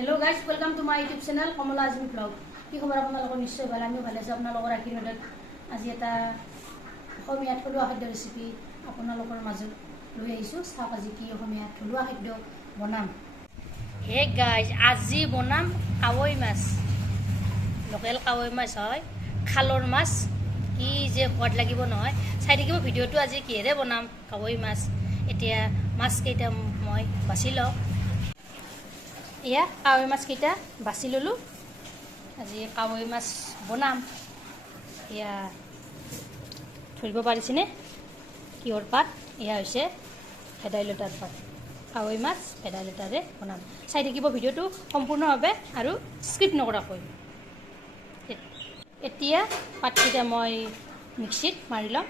Hello guys, welcome to my YouTube channel Kamala Azmi Vlog. কি খবৰ আপোনালোকৰ নিশ্চয় ভাল আমিও ভালে আছো আপোনালোকৰ আশীৰ্বাদত আজি এটা অসমীয়া থলুৱা খাদ্য ৰেচিপি আপোনালোকৰ মাজত লৈ আহিছো চাওক আজি কি অসমীয়া থলুৱা খাদ্য বনাম হে গাইজ আজি বনাম কাৱৈ মাছ লোকেল কাৱৈ মাছ হয় খালৰ মাছ কি যে সোৱাদ লাগিব নহয় চাই থাকিব ভিডিঅটো আজি কিহেৰে বনাম কাৱৈ মাছ এতিয়া মাছ কেইটা মই বাছি লওঁ ইয়া কাৱৈ মাছ কেইটা বাছি ললো আজি কাৱৈ মাছ বনাম ইয়া ধৰিব পাৰিছেনে কিহৰ পাত ইয়া হৈছে ভেদাইলতাৰ পাত কাৱৈ মাছ ভেদাইলতাৰে বনাম চাই থাকিব ভিডিঅটো সম্পূৰ্ণভাৱে আৰু স্কিপ নকৰাকৈ এতিয়া পাতকেইটা মই মিক্সিত মাৰি ল'ম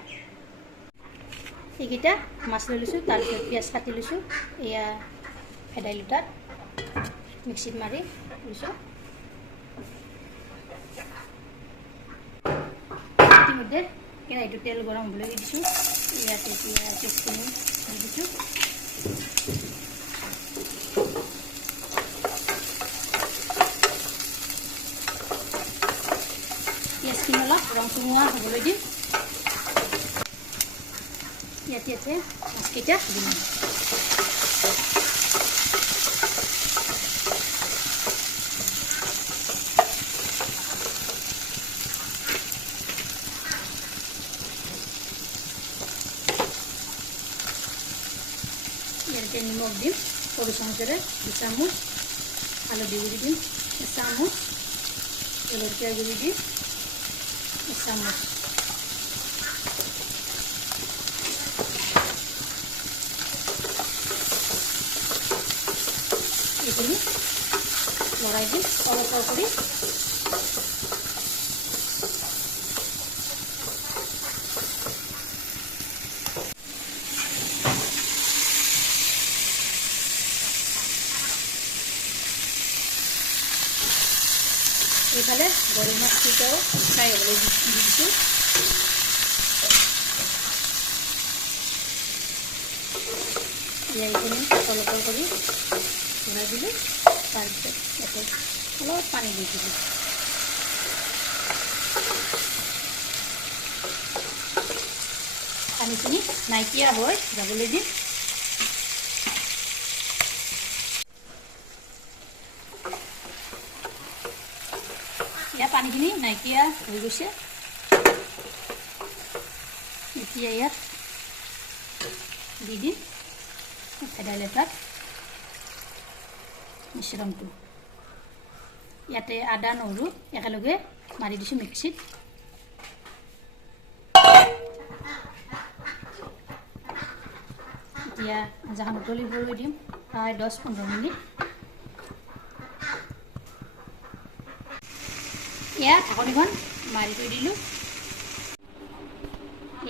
এইকেইটা মাছ লৈ লৈছোঁ তাৰপিছত পিঁয়াজ কাটি লৈছোঁ এয়া ভেদাইলতাত মিক্সিত মাৰি লৈছোঁ ইতিমধ্যে কেৰাহীটো তেল গৰম হ'বলৈ দিছোঁ ইয়াতে এতিয়া পেষ্টখিনি দি দিছোঁ পিঁয়াজখিনি অলপ ৰং চুমুৱা হ'বলৈ দিম ইয়াতে মাছকেইটা দিম ইয়াতে নিমখ দিম সৰু চামুচেৰে 2 চামুচ হালধি গুড়ি দিম 1 চামুচ জলকীয়া গুড়ি দিম 1 চামুচ এইখিনি লৰাই দিম অলপ কৰি এইফালে গৰৈ মাছকেইটাও ফ্ৰাই হ'বলৈ দি দিছোঁ এইখিনি অলপ কৰি ঘূৰাই দিলোঁ তাৰপিছত ইয়াতে অলপ পানী দি দিলোঁ পানীখিনি নাইকিয়া হৈ যাবলৈ দিম পানীখিনি নাইকিয়া হৈ গৈছে এতিয়া ইয়াত দি দিম ভেদাইলতাৰ মিশ্ৰণটো ইয়াতে আদা নহৰু একেলগে মাৰি দিছোঁ মিক্সিত এতিয়া আঞ্জাখন উতলিবলৈ দিম প্ৰায় 10-15 মিনিট ইয়া ঢাকনিখন মাৰি থৈ দিলোঁ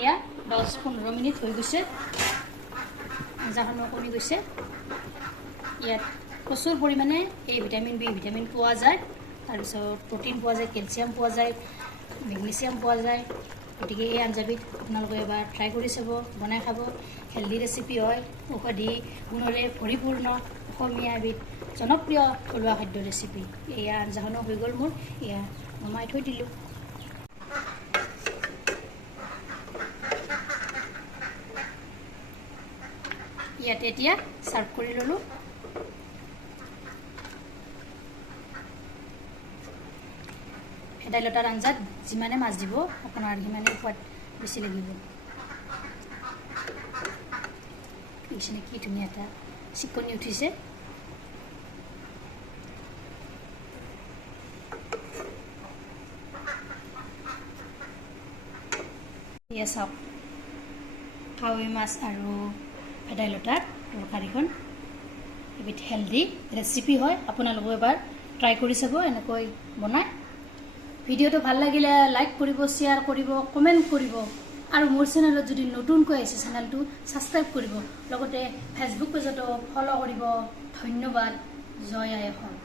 ইয়া 10-15 মিনিট হৈ গৈছে আঞ্জাখনো কমি গৈছে ইয়াত প্ৰচুৰ পৰিমাণে এ ভিটামিন বি ভিটামিন পোৱা যায় তাৰপিছত প্ৰটিন পোৱা যায় কেলছিয়াম পোৱা যায় মেগনেছিয়াম পোৱা যায় গতিকে এই আঞ্জাবিধ আপোনালোকে এবাৰ ট্ৰাই কৰি চাব বনাই খাব হেল্ডি ৰেচিপি হয় ঔষধি গুণৰে পৰিপূৰ্ণ অসমীয়া এবিধ জনপ্ৰিয় থলুৱা খাদ্য ৰেচিপি এয়া আঞ্জাখনো হৈ গ'ল মোৰ এয়া নমাই থৈ দিলোঁ ইয়াতে এতিয়া চাৰ্ভ কৰি ল'লোঁ ভেদাইলতাৰ আঞ্জাত যিমানে মাছ দিব আপোনাৰ সিমানে সোৱাদ বেছি লাগিব দেখিছেনে কি ধুনীয়া এটা চিকনি উঠিছে এয়া চাওক কাৱৈ মাছ আৰু ভেদাইলতাৰ তৰকাৰীখন এবিধ হেল্ডি ৰেচিপি হয় আপোনালোকে এবাৰ ট্ৰাই কৰি চাব এনেকৈ বনাই ভিডিঅ'টো ভাল লাগিলে লাইক কৰিব শ্বেয়াৰ কৰিব কমেণ্ট কৰিব আৰু মোৰ চেনেলত যদি নতুনকৈ আহিছে চেনেলটো ছাবস্ক্ৰাইব কৰিব লগতে ফেচবুক পেজতো ফ'ল' কৰিব ধন্যবাদ জয় আই অসম।